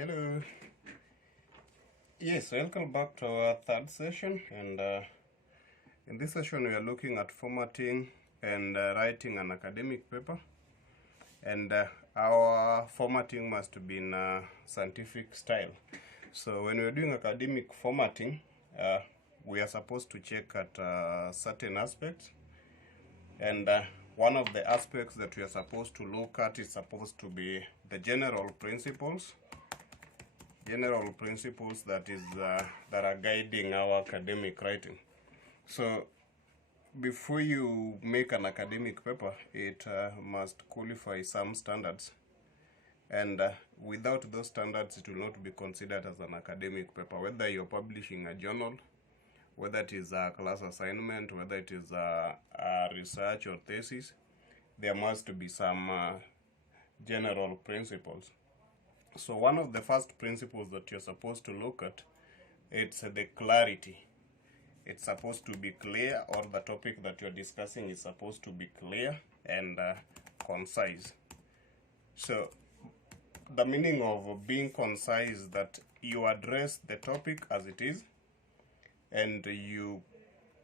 Hello. Yes, welcome back to our third session, and in this session we are looking at formatting and writing an academic paper, and our formatting must be in a scientific style. So when we're doing academic formatting, we are supposed to check at certain aspects, and one of the aspects that we are supposed to look at is supposed to be the general principles that are guiding our academic writing. So before you make an academic paper, it must qualify some standards, and without those standards it will not be considered as an academic paper, whether you're publishing a journal, whether it is a class assignment, whether it is a research or thesis. There must be some general principles. So one of the first principles that you're supposed to look at, it's the clarity. It's supposed to be clear, or the topic that you're discussing is supposed to be clear and concise. So the meaning of being concise is that you address the topic as it is, and you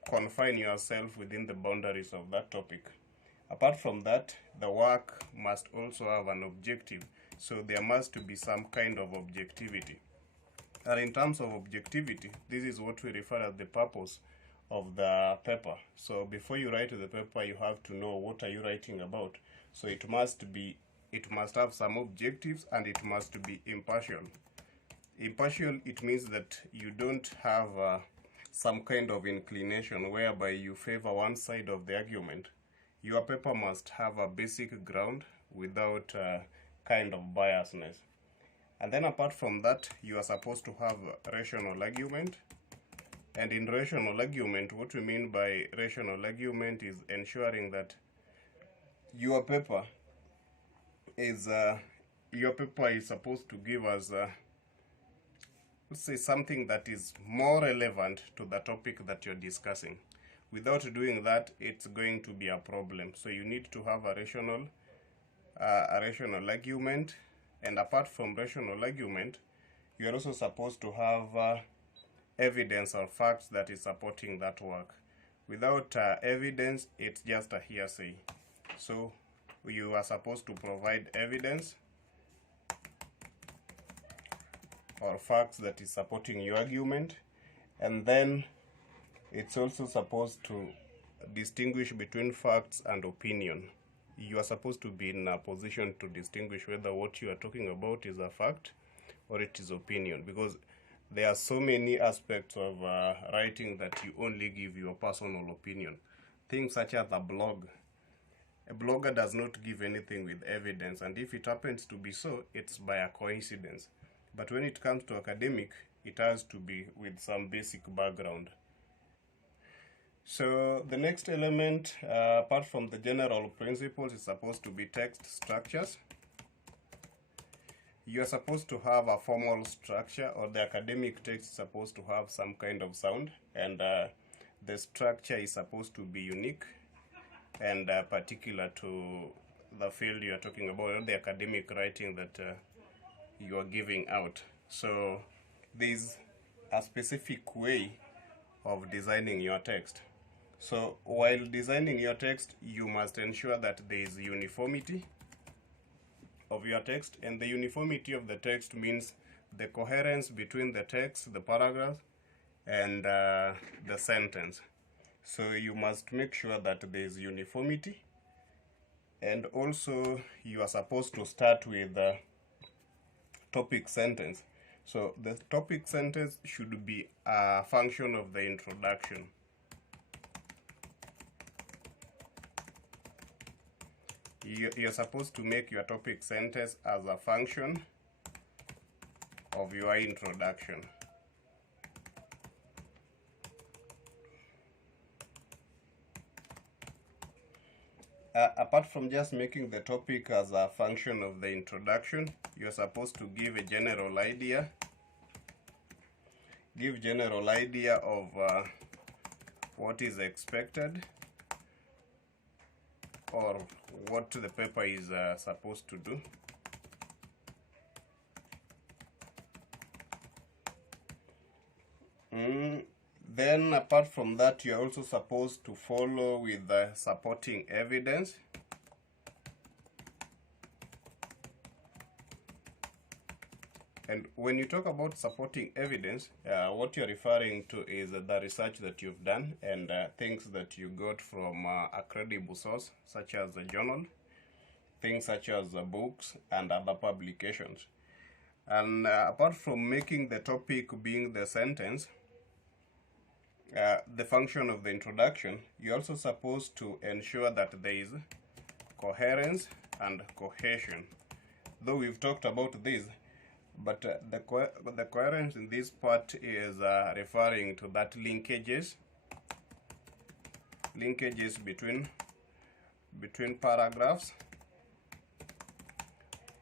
confine yourself within the boundaries of that topic. Apart from that, the work must also have an objective. So there must be some kind of objectivity. And in terms of objectivity, this is what we refer as the purpose of the paper. So before you write the paper, you have to know what are you writing about. So it must have some objectives, and it must be impartial. Impartial, it means that you don't have some kind of inclination whereby you favor one side of the argument. Your paper must have a basic ground without kind of biasness. And then apart from that, you are supposed to have rational argument. And in rational argument, what we mean by rational argument is ensuring that your paper is supposed to give us let's say something that is more relevant to the topic that you're discussing. Without doing that, it's going to be a problem. So you need to have a rational argument, and apart from rational argument, you are also supposed to have evidence or facts that is supporting that work. Without evidence, it's just a hearsay. So you are supposed to provide evidence or facts that is supporting your argument, and then it's also supposed to distinguish between facts and opinion. You are supposed to be in a position to distinguish whether what you are talking about is a fact or it is opinion, because there are so many aspects of writing that you only give your personal opinion. Things such as a blog. A blogger does not give anything with evidence, and if it happens to be so, it's by a coincidence. But when it comes to academic, it has to be with some basic background. So the next element, apart from the general principles, is supposed to be text structures. You are supposed to have a formal structure, or the academic text is supposed to have some kind of sound, and the structure is supposed to be unique and particular to the field you are talking about, or the academic writing that you are giving out. So there's a specific way of designing your text. So while designing your text, you must ensure that there is uniformity of your text, and the uniformity of the text means the coherence between the text, the paragraph, and the sentence. So you must make sure that there is uniformity, and also you are supposed to start with the topic sentence. So the topic sentence should be a function of the introduction. You're supposed to make your topic sentence as a function of your introduction. Apart from just making the topic as a function of the introduction, you're supposed to give a general idea. Give general idea of what is expected, or what the paper is supposed to do. Then apart from that, you're also supposed to follow with the supporting evidence. And when you talk about supporting evidence, what you're referring to is the research that you've done and things that you got from a credible source, such as a journal, things such as books and other publications. And apart from making the topic being the sentence, the function of the introduction, you're also supposed to ensure that there is coherence and cohesion. Though we've talked about this, but the coherence in this part is referring to that linkages between paragraphs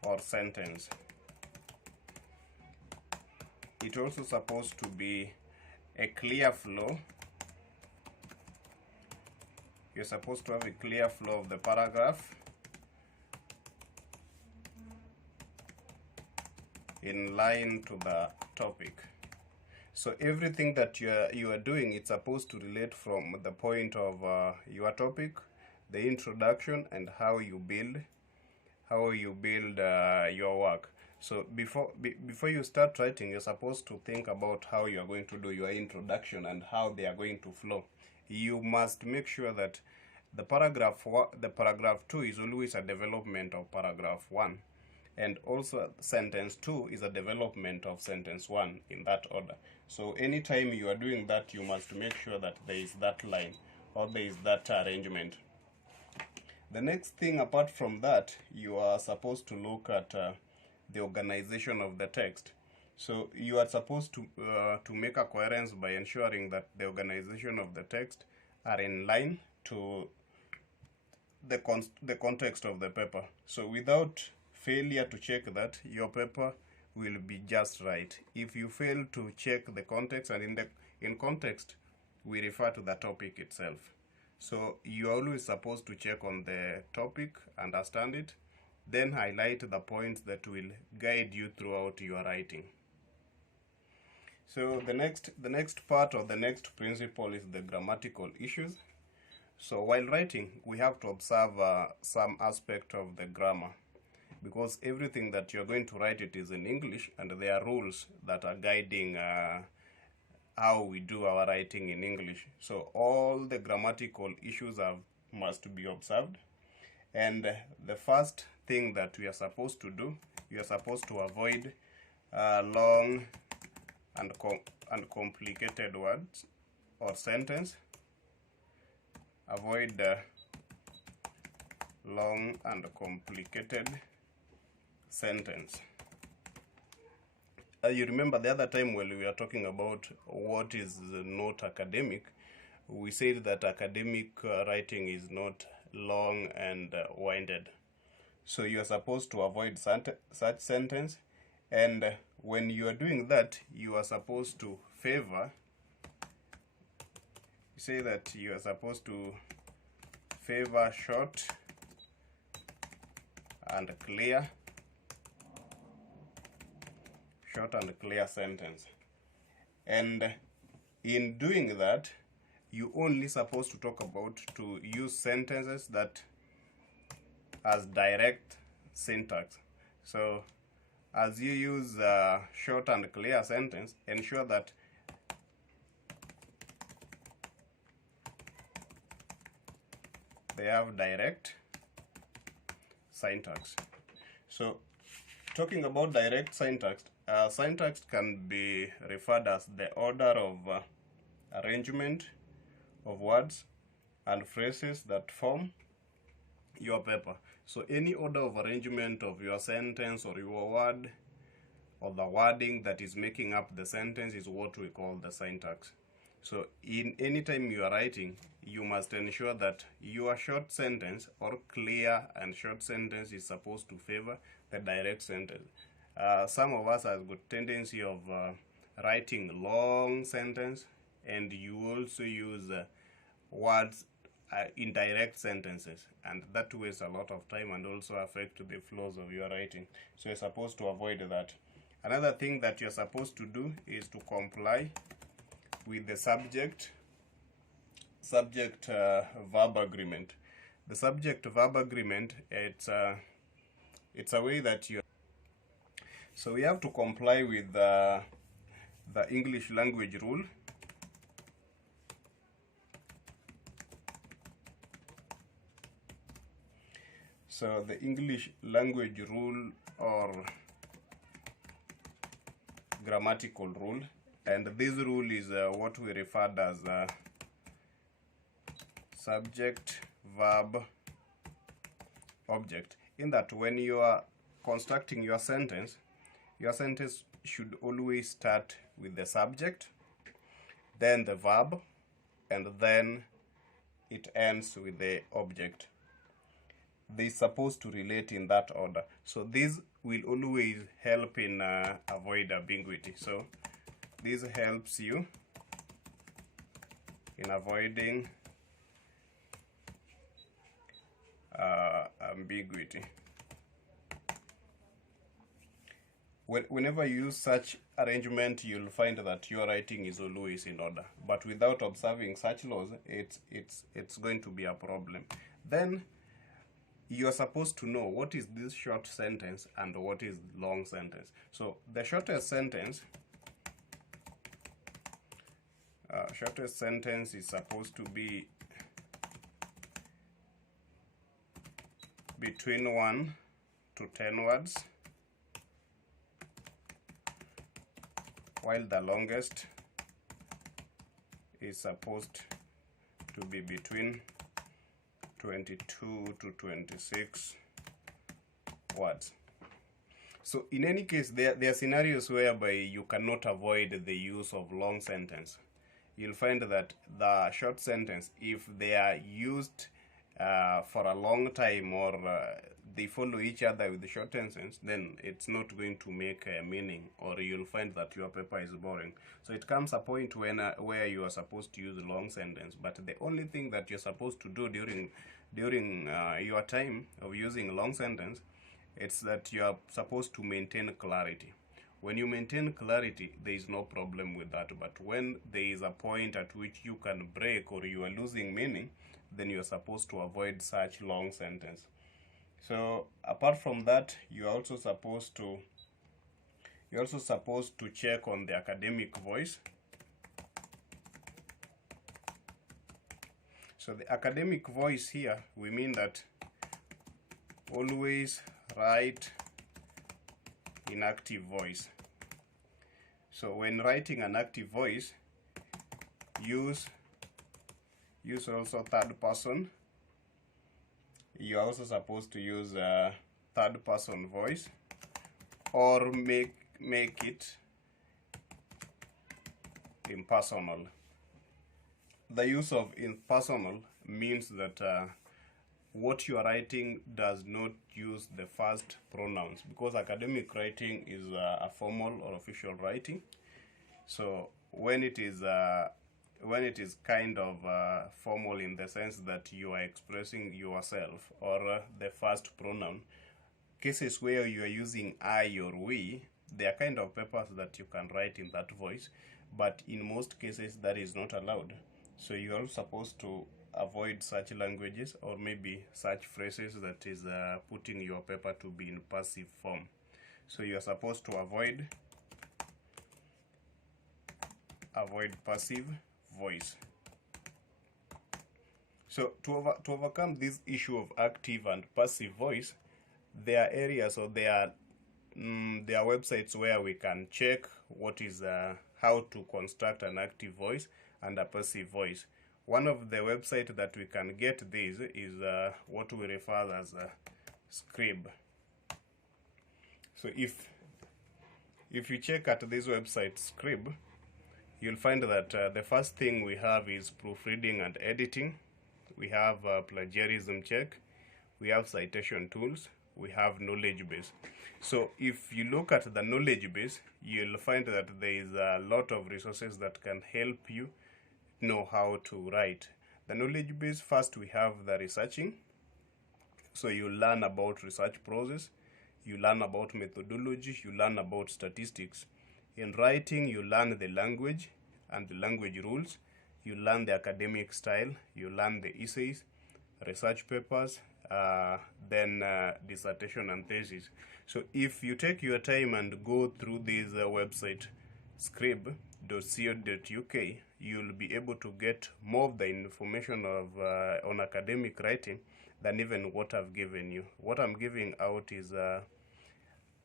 or sentence. It's also supposed to be a clear flow. You're supposed to have a clear flow of the paragraph in line to the topic. So everything that you are doing, it's supposed to relate from the point of your topic, the introduction, and how you build your work. So before you start writing, you're supposed to think about how you are going to do your introduction and how they are going to flow. You must make sure that the paragraph 2 is always a development of paragraph 1. And also sentence 2 is a development of sentence 1 in that order. So anytime you are doing that, you must make sure that there is that line or there is that arrangement. The next thing apart from that, you are supposed to look at the organization of the text. So you are supposed to make a coherence by ensuring that the organization of the text are in line to the context of the paper. So without failure to check that, your paper will be just right. If you fail to check the context, and in context we refer to the topic itself. So you are always supposed to check on the topic, understand it, then highlight the points that will guide you throughout your writing. So the next part or the next principle is the grammatical issues. So while writing, we have to observe some aspect of the grammar, because everything that you're going to write, it is in English, and there are rules that are guiding how we do our writing in English. So all the grammatical issues must be observed. And the first thing that we are supposed to do, you are supposed to avoid long and complicated words or sentence. Avoid long and complicated sentence. You remember the other time when we were talking about what is not academic, we said that academic writing is not long and winded. So you are supposed to avoid such sentence, and when you are doing that, you are supposed to favor, say that you are supposed to favor short and clear sentence. And in doing that, you only supposed to talk about to use sentences that as direct syntax. So as you use short and clear sentence, ensure that they have direct syntax. So talking about direct syntax, syntax can be referred as the order of arrangement of words and phrases that form your paper. So any order of arrangement of your sentence or your word or the wording that is making up the sentence is what we call the syntax. So in any time you are writing, you must ensure that your short sentence or clear and short sentence is supposed to favor the direct sentence. Some of us have got tendency of writing long sentence, and you also use words in direct sentences, and that wastes a lot of time and also affect the flows of your writing. So you're supposed to avoid that. Another thing that you're supposed to do is to comply with the subject verb agreement. The subject verb agreement, it's a way that you, so we have to comply with the English language rule. So the English language rule or grammatical rule, and this rule is what we referred as subject verb object, in that when you are constructing your sentence should always start with the subject, then the verb, and then it ends with the object. They're supposed to relate in that order. So this will always help in avoid ambiguity. So this helps you in avoiding ambiguity. Whenever you use such arrangement, you'll find that your writing is always in order. But without observing such laws, it's going to be a problem. Then you are supposed to know what is this short sentence and what is long sentence. So the shortest sentence is supposed to be between 1 to 10 words, while the longest is supposed to be between 22 to 26 words. So in any case, there are scenarios whereby you cannot avoid the use of long sentence. You'll find that the short sentence, if they are used for a long time, or they follow each other with the short sentence, then it's not going to make meaning, or you'll find that your paper is boring. So it comes a point when where you are supposed to use a long sentence, but the only thing that you're supposed to do during your time of using a long sentence, it's that you are supposed to maintain clarity. When you maintain clarity, there is no problem with that. But when there is a point at which you can break or you are losing meaning, then you are supposed to avoid such long sentence. So apart from that, you are also supposed to check on the academic voice. So the academic voice here, we mean that always write in active voice. So when writing an active voice, use also third person. You are also supposed to use a third person voice, or make it impersonal. The use of impersonal means that what you are writing does not use the first pronouns, because academic writing is a formal or official writing. So when it is kind of formal in the sense that you are expressing yourself, or the first pronoun, cases where you are using I or we, they are kind of papers that you can write in that voice, but in most cases that is not allowed. So you are supposed to avoid such languages, or maybe such phrases that is putting your paper to be in passive form. So you are supposed to avoid passive voice. So to overcome this issue of active and passive voice, there are areas, or there are websites where we can check what is how to construct an active voice and a passive voice. One of the websites that we can get this is what we refer as Scrib. So if you check at this website Scrib, you'll find that the first thing we have is proofreading and editing. We have plagiarism check. We have citation tools. We have knowledge base. So if you look at the knowledge base, you'll find that there is a lot of resources that can help you know how to write. The knowledge base, first we have the researching. So you learn about research process, you learn about methodology, you learn about statistics. In writing, you learn the language, and the language rules. You learn the academic style, you learn the essays, research papers, then dissertation and thesis. So if you take your time and go through this website, scrib.co.uk, you'll be able to get more of the information of on academic writing than even what I've given you. What I'm giving out is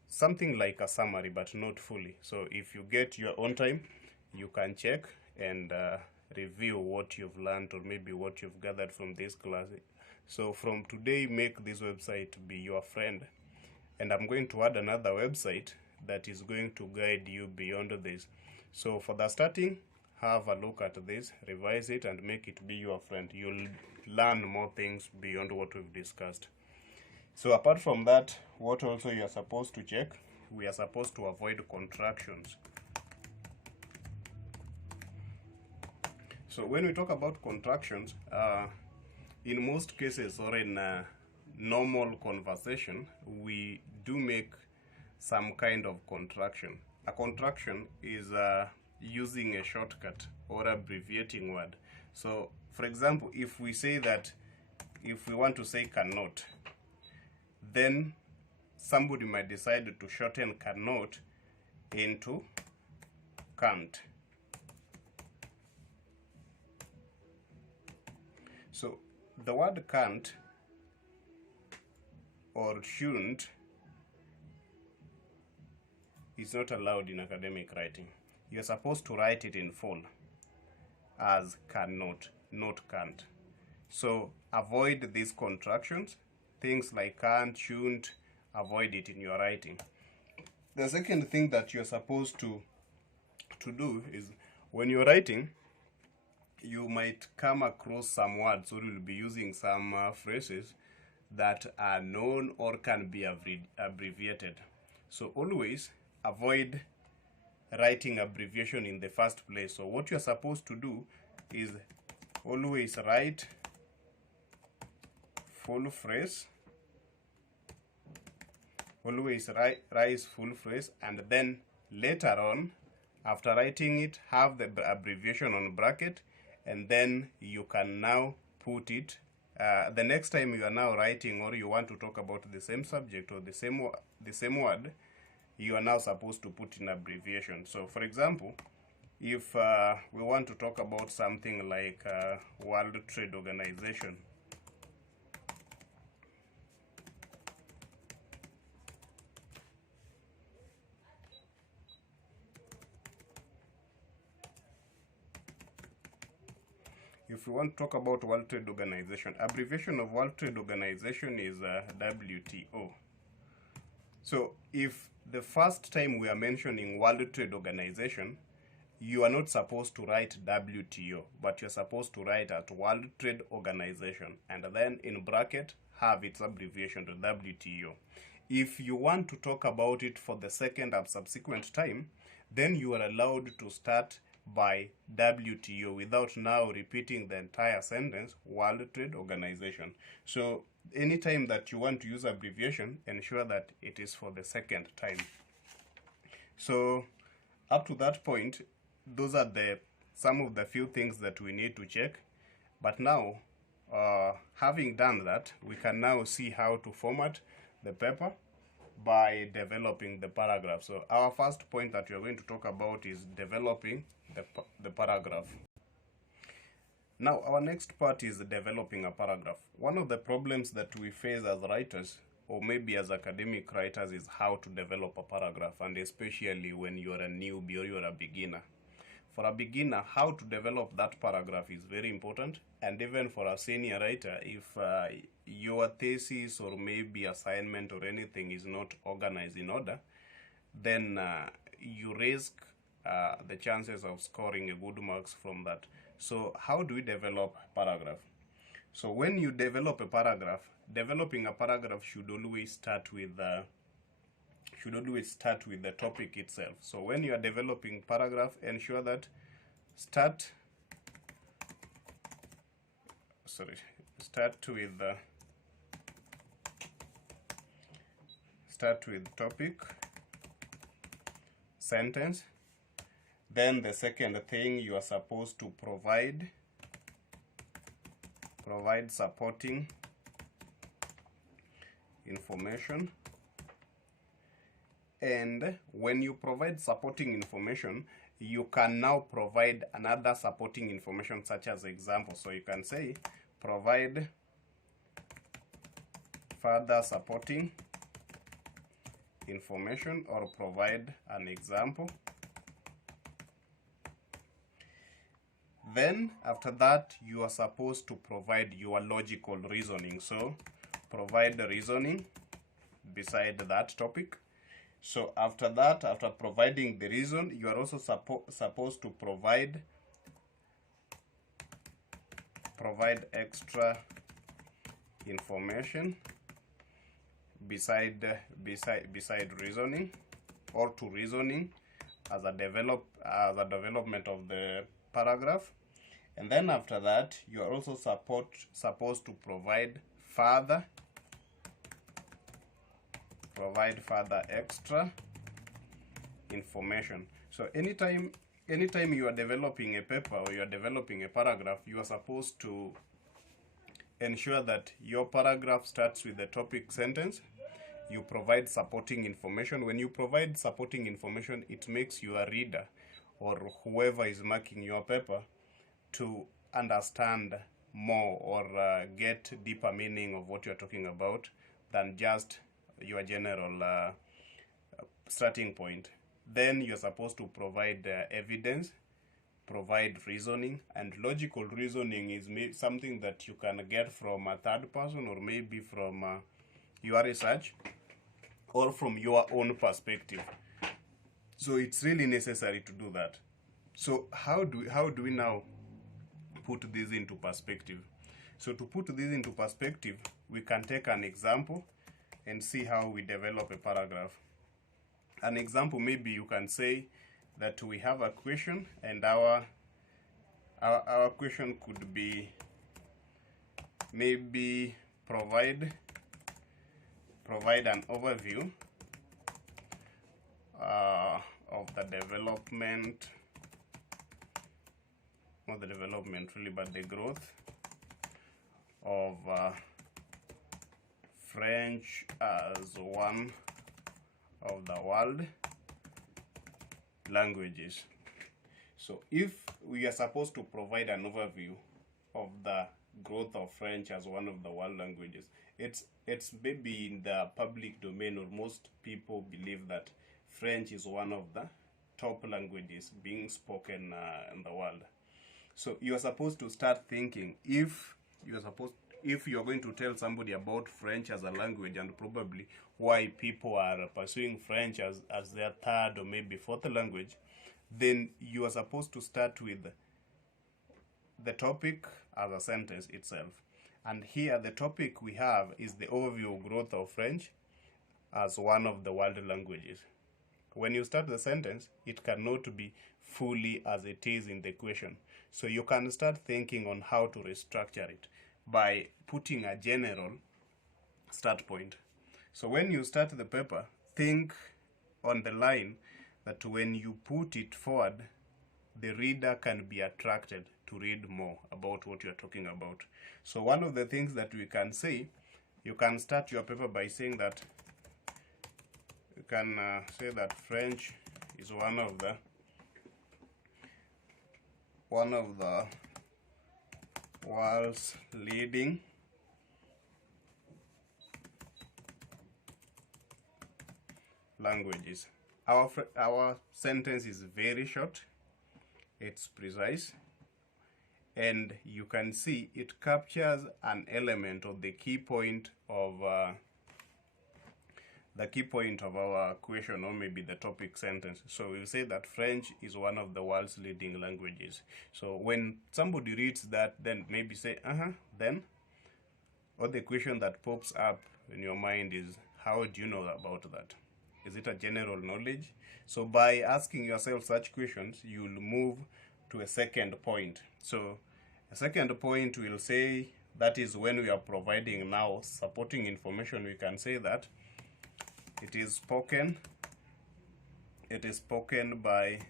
something like a summary, but not fully. So if you get your own time, you can check and review what you've learned or maybe what you've gathered from this class. So from today, make this website be your friend. And I'm going to add another website that is going to guide you beyond this. So for the starting, have a look at this, revise it, and make it be your friend. You'll learn more things beyond what we've discussed. So apart from that, what also you are supposed to check, we are supposed to avoid contractions. So when we talk about contractions, in most cases or in normal conversation, we do make some kind of contraction. A contraction is using a shortcut or abbreviating word. So for example, if we say that, if we want to say cannot, then somebody might decide to shorten cannot into can't. So the word can't or shouldn't is not allowed in academic writing. You're supposed to write it in full as cannot, not can't. So avoid these contractions. Things like can't, shouldn't, avoid it in your writing. The second thing that you're supposed to do is when you're writing, you might come across some words or you'll be using some phrases that are known or can be abbreviated. So always avoid writing abbreviation in the first place. So what you're supposed to do is always write full phrase, always write full phrase, and then later on, after writing it, have the abbreviation on bracket, and then you can now put it the next time you are now writing or you want to talk about the same subject or the same word, you are now supposed to put in abbreviation. So for example, if we want to talk about something like World Trade Organization, if we want to talk about World Trade Organization, abbreviation of World Trade Organization is WTO. So if the first time we are mentioning World Trade Organization, you are not supposed to write WTO, but you're supposed to write at World Trade Organization, and then in bracket have its abbreviation to WTO. If you want to talk about it for the second and subsequent time, then you are allowed to start by WTO without now repeating the entire sentence, World Trade Organization. So anytime that you want to use abbreviation, ensure that it is for the second time. So up to that point, those are some of the few things that we need to check. But now, having done that, we can now see how to format the paper by developing the paragraph. So our first point that we are going to talk about is developing the paragraph. Now our next part is developing a paragraph. One of the problems that we face as writers, or maybe as academic writers, is how to develop a paragraph, and especially when you are a newbie or you are a beginner. For a beginner, how to develop that paragraph is very important, and even for a senior writer, if your thesis or maybe assignment or anything is not organized in order, then you risk the chances of scoring a good marks from that. So how do we develop paragraph? So when you develop a paragraph, developing a paragraph should always start with the topic itself. So when you are developing paragraph, ensure that start with topic, sentence, Then the second thing, you are supposed to provide supporting information. And when you provide supporting information, you can now provide another supporting information such as example. So you can say provide further supporting information, or provide an example. Then after that, you are supposed to provide your logical reasoning. So provide the reasoning beside that topic. So after that, after providing the reason, you are also supposed to provide extra information beside reasoning, or to reasoning as a development of the paragraph. And then after that, you are also supposed to provide further extra information. So anytime you are developing a paper or you are developing a paragraph, you are supposed to ensure that your paragraph starts with the topic sentence. You provide supporting information. When you provide supporting information, it makes your reader or whoever is marking your paper to understand more or get deeper meaning of what you're talking about than just your general starting point. Then you're supposed to provide evidence, provide reasoning, and logical reasoning is something that you can get from a third person, or maybe from your research, or from your own perspective. So it's really necessary to do that. So how do we now put this into perspective? So to put this into perspective, we can take an example and see how we develop a paragraph. An example, maybe you can say that we have a question, and our question could be maybe provide an overview of the development, not the development really, but the growth of French as one of the world languages. So if we are supposed to provide an overview of the growth of French as one of the world languages, it's maybe in the public domain, or most people believe that French is one of the top languages being spoken in the world. So you are supposed to start thinking, if you are going to tell somebody about French as a language, and probably why people are pursuing French as their third or maybe fourth language, then you are supposed to start with the topic as a sentence itself. And here the topic we have is the overview of growth of French as one of the world languages. When you start the sentence, it cannot be fully as it is in the question. So you can start thinking on how to restructure it by putting a general start point. So when you start the paper, think on the line that when you put it forward, the reader can be attracted to read more about what you're talking about. So one of the things that we can say, you can start your paper by saying that, you can say that French is one of the world's leading languages. Our sentence is very short, it's precise, and you can see it captures an element of the key point of our question, or maybe the topic sentence. So we'll say that French is one of the world's leading languages. So when somebody reads that, then maybe say, then, or the question that pops up in your mind is, how do you know about that? Is it a general knowledge? So by asking yourself such questions, you'll move to a second point. So a second point will say, that is when we are providing now supporting information, we can say that it is spoken by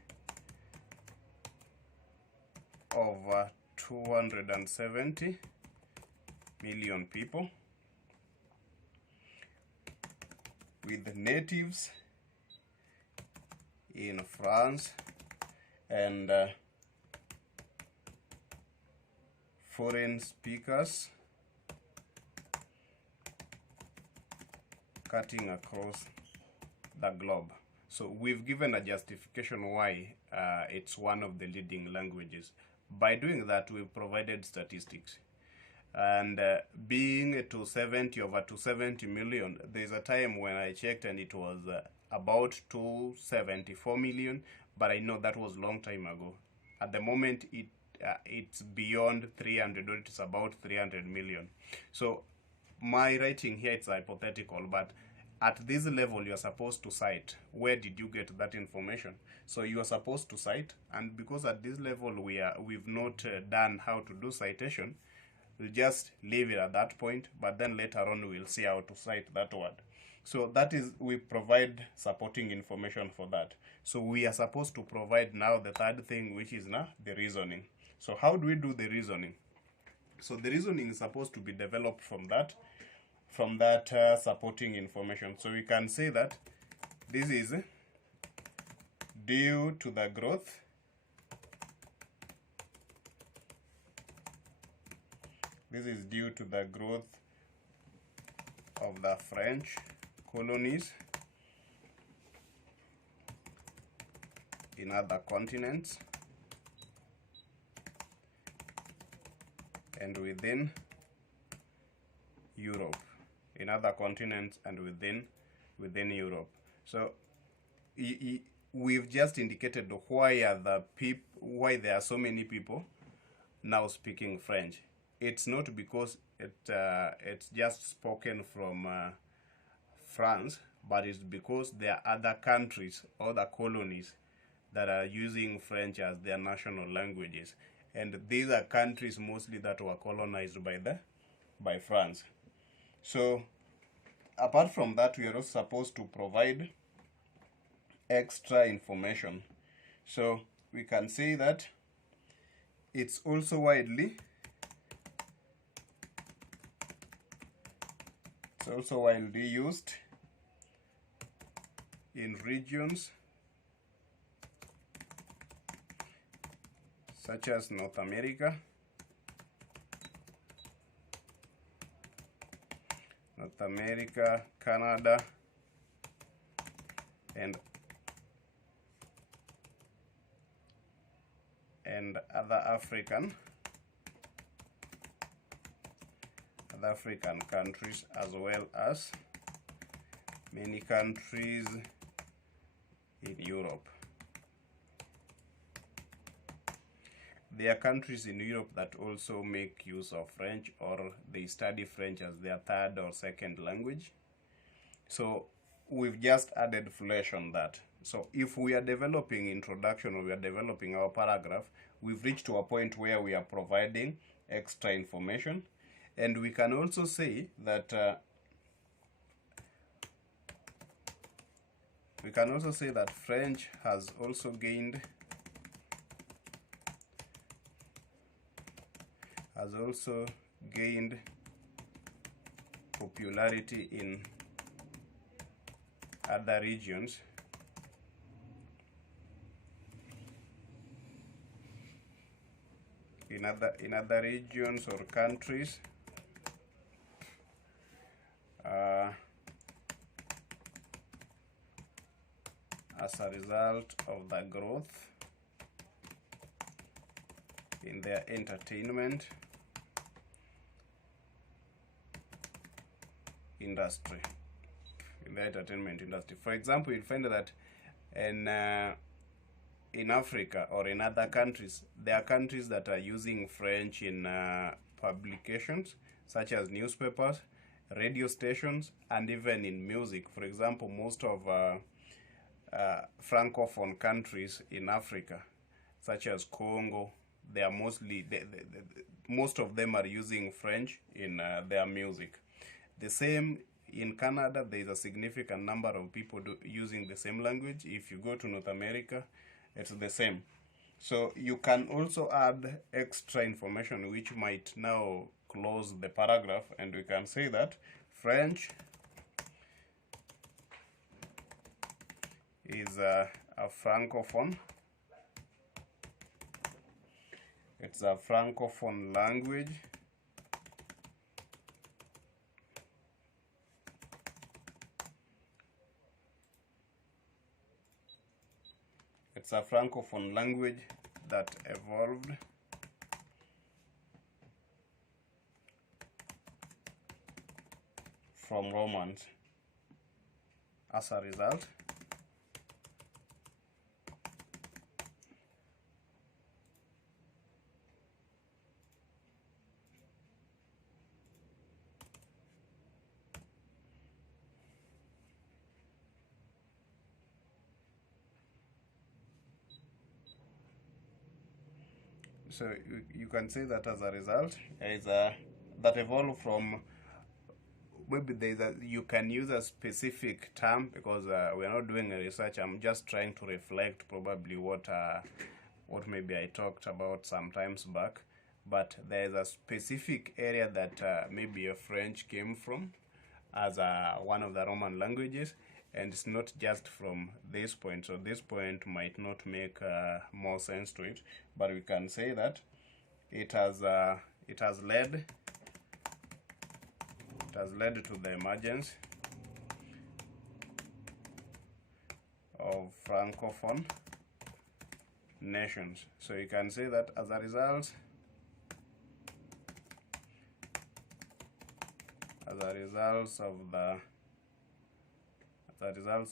of 270 million people, with natives in France and foreign speakers cutting across the globe. So we've given a justification why it's one of the leading languages. By doing that, we've provided statistics. And being 270 over 270 million, there's a time when I checked and it was about 274 million, but I know that was a long time ago. At the moment, it's beyond 300, or it's about 300 million. So my writing here, it's hypothetical, but at this level, you're supposed to cite. Where did you get that information? So you are supposed to cite, and because at this level we've not done how to do citation, we'll just leave it at that point, but then later on we'll see how to cite that word. So that is, we provide supporting information for that. So we are supposed to provide now the third thing, which is now the reasoning. So how do we do the reasoning? So the reasoning is supposed to be developed from that supporting information. So we can say that this is due to the growth of the French colonies in other continents and within Europe. In other continents and within Europe. So we've just indicated why there are so many people now speaking French. It's not because it's just spoken from France, but it's because there are other countries, other colonies that are using French as their national languages, and these are countries mostly that were colonized by France. So apart from that, we are also supposed to provide extra information. So we can say that it's also widely used in regions such as North America, Canada, and other African countries, as well as many countries in Europe. There are countries in Europe that also make use of French, or they study French as their third or second language. So we've just added flesh on that. So if we are developing introduction, or we are developing our paragraph, we've reached to a point where we are providing extra information. And we can also say that French has also gained popularity in other regions or countries as a result of the growth in their entertainment industry. For example, you'll find that in Africa or in other countries, there are countries that are using French in publications such as newspapers, radio stations, and even in music. For example, most of francophone countries in Africa, such as Congo, they are most of them are using French in their music. The same in Canada, there is a significant number of people using the same language. If you go to North America, it's the same. So you can also add extra information which might now close the paragraph, and we can say that French is a francophone. It's a francophone language. It's a francophone language that evolved from Romance. As a result, so you can say that as a result is that evolved from, maybe you can use a specific term, because we're not doing a research. I'm just trying to reflect probably what maybe I talked about some times back. But there's a specific area that maybe a French came from as one of the Roman languages, and it's not just from this point. So this point might not make more sense to it, but we can say that it has led to the emergence of francophone nations. So you can say that as a result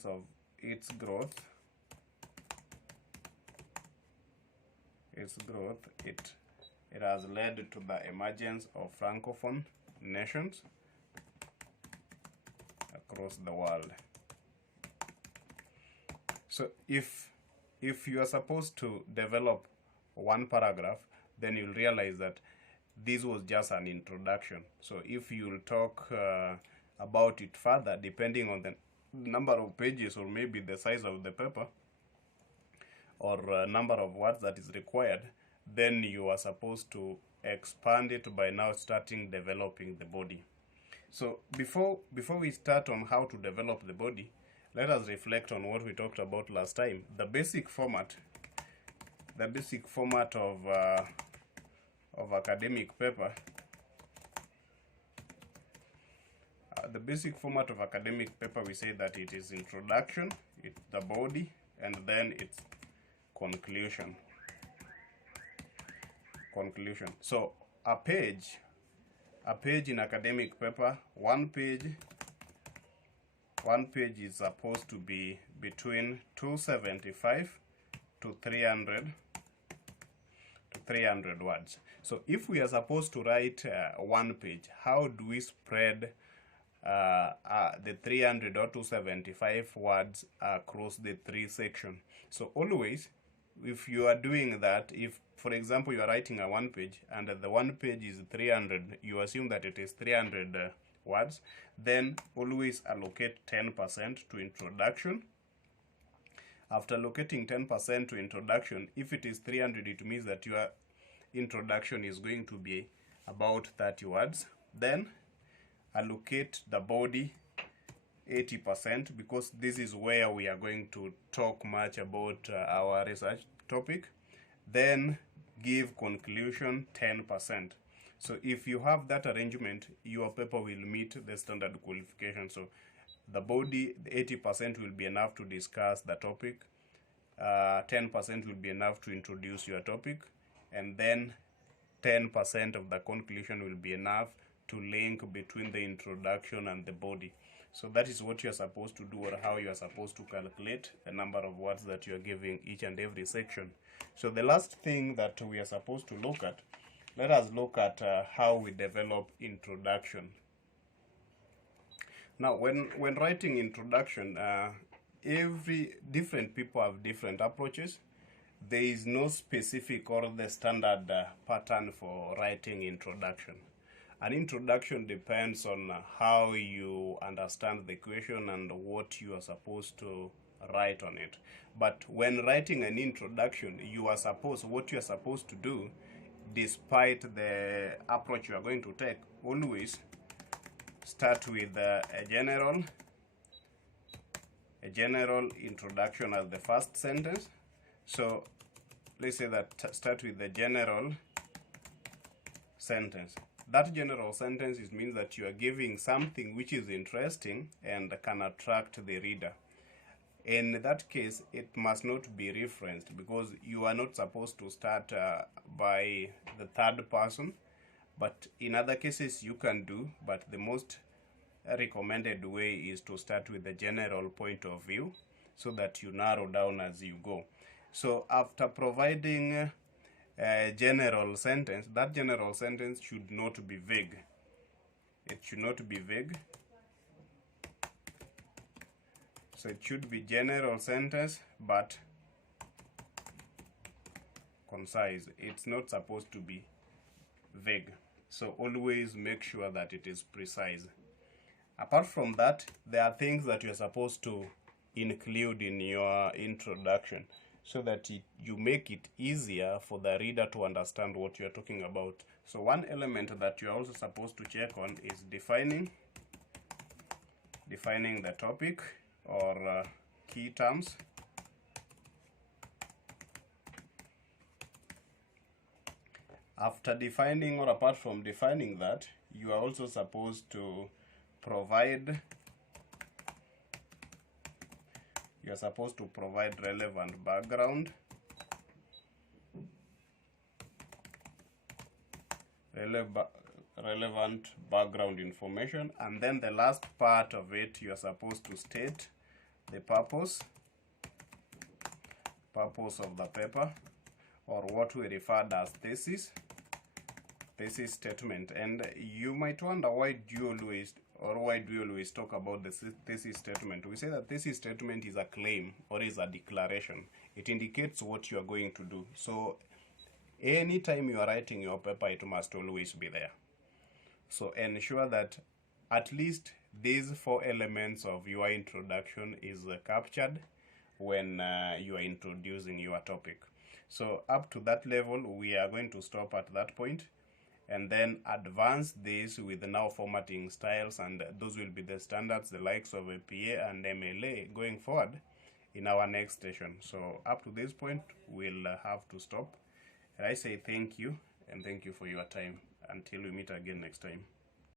of its growth, it has led to the emergence of francophone nations across the world. So if you are supposed to develop one paragraph, then you'll realize that this was just an introduction. So if you'll talk about it further, depending on the number of pages or maybe the size of the paper or number of words that is required, then you are supposed to expand it by now starting developing the body. So before we start on how to develop the body, let us reflect on what we talked about last time. The basic format of academic paper. The basic format of academic paper, we say that it is introduction, it's the body, and then it's conclusion. So a page in academic paper, one page is supposed to be between 275 to 300 words. So if we are supposed to write one page, how do we spread the 300 or 275 words across the three sections? So always, if you are doing that, if for example you are writing a one page and the one page is 300, you assume that it is 300 words, then always allocate 10% to introduction. After allocating 10% to introduction, if it is 300, it means that your introduction is going to be about 30 words. Then allocate the body 80%, because this is where we are going to talk much about our research topic. Then give conclusion 10%. So if you have that arrangement, your paper will meet the standard qualification. So the body, the 80% will be enough to discuss the topic, 10% will be enough to introduce your topic, and then 10% of the conclusion will be enough to link between the introduction and the body. So that is what you are supposed to do, or how you are supposed to calculate the number of words that you are giving each and every section. So the last thing that we are supposed to look at, let us look at how we develop introduction. Now, when writing introduction, different people have different approaches. There is no specific or the standard pattern for writing introduction. An introduction depends on how you understand the question and what you are supposed to write on it. But when writing an introduction, what you are supposed to do, despite the approach you are going to take, always start with a general introduction as the first sentence. So let's say that start with the general sentence. That general sentence means that you are giving something which is interesting and can attract the reader. In that case, it must not be referenced, because you are not supposed to start by the third person. But in other cases you can do, but the most recommended way is to start with the general point of view, so that you narrow down as you go. So after providing a general sentence, that general sentence should not be vague. It should not be vague. So it should be general sentence but concise. It's not supposed to be vague. So always make sure that it is precise. Apart from that, there are things that you're supposed to include in your introduction, so that you make it easier for the reader to understand what you're talking about. So one element that you're also supposed to check on is defining the topic or key terms. After defining, or apart from defining that, you are also supposed to provide relevant background, relevant background information, and then the last part of it, you are supposed to state the purpose of the paper, or what we refer as thesis statement. And you might wonder, why do we always talk about the thesis statement? We say that thesis statement is a claim or is a declaration. It indicates what you are going to do. So anytime you are writing your paper, it must always be there. So ensure that at least these 4 elements of your introduction is captured when you are introducing your topic. So up to that level, we are going to stop at that point, and then advance this with now formatting styles, and those will be the standards, the likes of APA and MLA going forward in our next session. So up to this point, we'll have to stop. And I say thank you, and thank you for your time. Until we meet again next time.